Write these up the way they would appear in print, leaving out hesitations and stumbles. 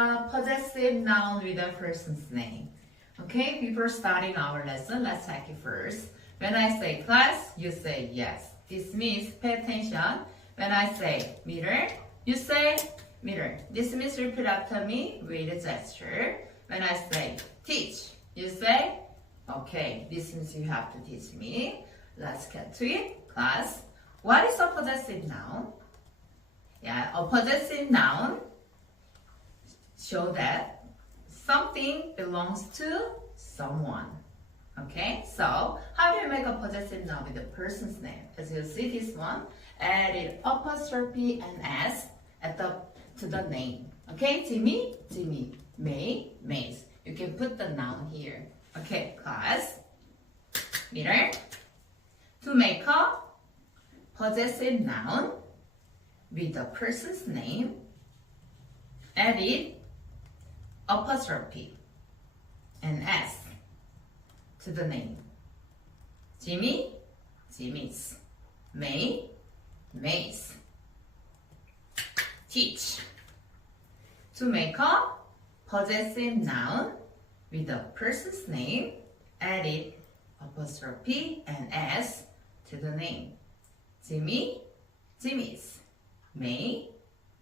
about possessive noun with a person's name. Okay, before starting our lesson, let's check it first. When I say class, you say yes. This means pay attention. When I say mirror, you say mirror. This means repeat after me with a gesture. When I say teach, you say okay. This means you have to teach me. Let's get to it. Class, what is a possessive noun? Yeah, a possessive noun show that something belongs to someone. Okay, so how do you make a possessive noun with a person's name? As you see this one, added apostrophe and s to the name. Okay, Jimmy, Jimmy, May, Mays. You can put the noun here. Okay, class, mirror. To make a possessive noun with a person's name, added apostrophe and s to the name. Jimmy, Jimmy's. May, May's. Teach. To make a possessive noun with a person's name, added apostrophe and s to the name. Jimmy, Jimmy's. May,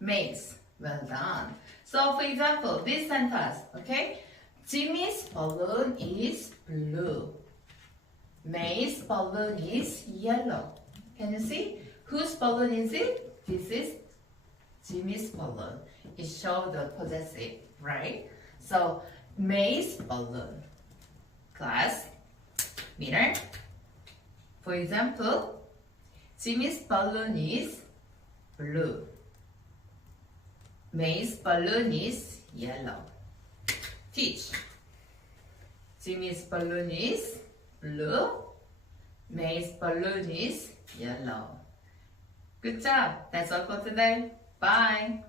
May's. Well done. So for example, this sentence, okay? Jimmy's balloon is blue. May's balloon is yellow. Can you see? Whose balloon is it? This is Jimmy's balloon. It shows the possessive, right? So May's balloon. Class, mirror. For example, Jimmy's balloon is blue. May's balloon is yellow. Teach. Jimmy's balloon is blue. May's balloon is yellow. Good job. That's all for today. Bye.